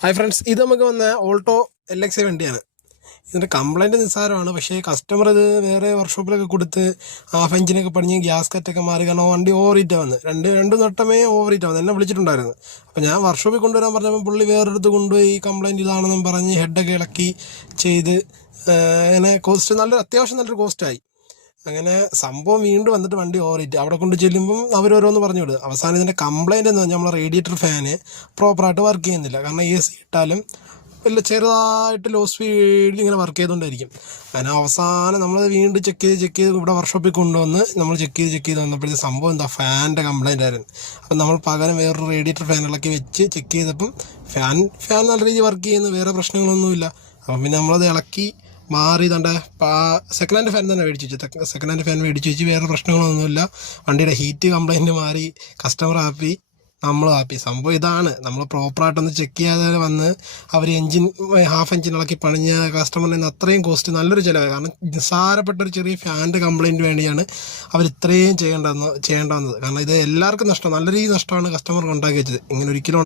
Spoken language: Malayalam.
ഹായ് ഫ്രണ്ട്സ്, ഇത് നമുക്ക് വന്ന ഓൾട്ടോ LX വണ്ടിയാണ്. ഇതിൻ്റെ കംപ്ലൈൻറ്റ് നിസ്സാരമാണ്. പക്ഷേ കസ്റ്റമർ ഇത് വേറെ വർക്ക്ഷോപ്പിലൊക്കെ കൊടുത്ത് ഹാഫ് എഞ്ചിനൊക്കെ പണിഞ്ഞ് ഗ്യാസ് കറ്റൊക്കെ മാറി. കാരണം വണ്ടി ഓവർ ഹീറ്റാണ് വന്ന് രണ്ട് തൊട്ടമേ ഓവർ ഹീറ്റാണ് വന്ന്. എന്നെ വിളിച്ചിട്ടുണ്ടായിരുന്നു. അപ്പോൾ ഞാൻ വർക്ക്ഷോപ്പിൽ കൊണ്ടുവരാൻ പറഞ്ഞപ്പോൾ പുള്ളി വേറെടുത്ത് കൊണ്ടുപോയി കംപ്ലൈൻറ്റ് ഇതാണെന്നും പറഞ്ഞ് ഹെഡൊക്കെ ഇളക്കി ചെയ്ത് അങ്ങനെ അത്യാവശ്യം നല്ലൊരു കോസ്റ്റായി. അങ്ങനെ സംഭവം വീണ്ടും വന്നിട്ട് വണ്ടി ഓവർ ഹീറ്റ്. അവിടെ കൊണ്ട് ചെല്ലുമ്പം അവരോരോന്ന് പറഞ്ഞു വിടും. അവസാനം ഇതിൻ്റെ കംപ്ലൈൻറ്റ് എന്ന് പറഞ്ഞാൽ നമ്മളെ റേഡിയേറ്റർ ഫാന് പ്രോപ്പറായിട്ട് വർക്ക് ചെയ്യുന്നില്ല. കാരണം AC ഇട്ടാലും വലിയ ചെറുതായിട്ട് ലോ സ്പീഡിൽ ഇങ്ങനെ വർക്ക് ചെയ്തുകൊണ്ടായിരിക്കും. അങ്ങനെ അവസാനം നമ്മൾ വീണ്ടും ചെക്ക് ചെയ്ത് ഇവിടെ വർക്ക്ഷോപ്പിൽ കൊണ്ടുവന്ന് നമ്മൾ ചെക്ക് ചെയ്ത് വന്നപ്പോഴത്തെ സംഭവം എന്താ, ഫാനിൻ്റെ കംപ്ലൈൻ്റ് ആയിരുന്നു. അപ്പം നമ്മൾ പകരം വേറൊരു റേഡിയേറ്റർ ഫാനുകളൊക്കെ വെച്ച് ചെക്ക് ചെയ്തപ്പം ഫാൻ നല്ല രീതിയിൽ വർക്ക് ചെയ്യുന്നു, വേറെ പ്രശ്നങ്ങളൊന്നുമില്ല. അപ്പം പിന്നെ നമ്മളത് ഇളക്കി മാറി തണ്ട സെക്കൻഡ് ഹാൻഡ് ഫാൻ തന്നെ സെക്കൻഡ് ഹാൻഡ് ഫാൻ മേടിച്ച് വെച്ച് വേറെ പ്രശ്നങ്ങളൊന്നുമില്ല. വണ്ടിയുടെ ഹീറ്റ് കംപ്ലൈൻറ്റ് മാറി, കസ്റ്റമർ ഹാപ്പി, നമ്മൾ ഹാപ്പി. സംഭവം ഇതാണ്, നമ്മൾ പ്രോപ്പറായിട്ടൊന്ന് ചെക്ക് ചെയ്യാതെ വന്ന് അവർ ഹാഫ് എഞ്ചിൻ ഇളക്കി പണിഞ്ഞ കസ്റ്റമറിന് നിന്ന് അത്രയും കോസ്റ്റ്, നല്ലൊരു ചിലവ്. കാരണം നിസ്സാരപ്പെട്ട ഒരു ചെറിയ ഫാനിൻ്റെ കംപ്ലൈൻറ്റ് വേണ്ടിയാണ് അവർ ഇത്രയും ചെയ്യേണ്ട വന്നത്. കാരണം ഇത് എല്ലാവർക്കും നഷ്ടം, നല്ല രീതിയിൽ നഷ്ടമാണ് കസ്റ്റമർക്ക് ഉണ്ടാക്കി വെച്ചത്. ഇങ്ങനെ ഒരിക്കലും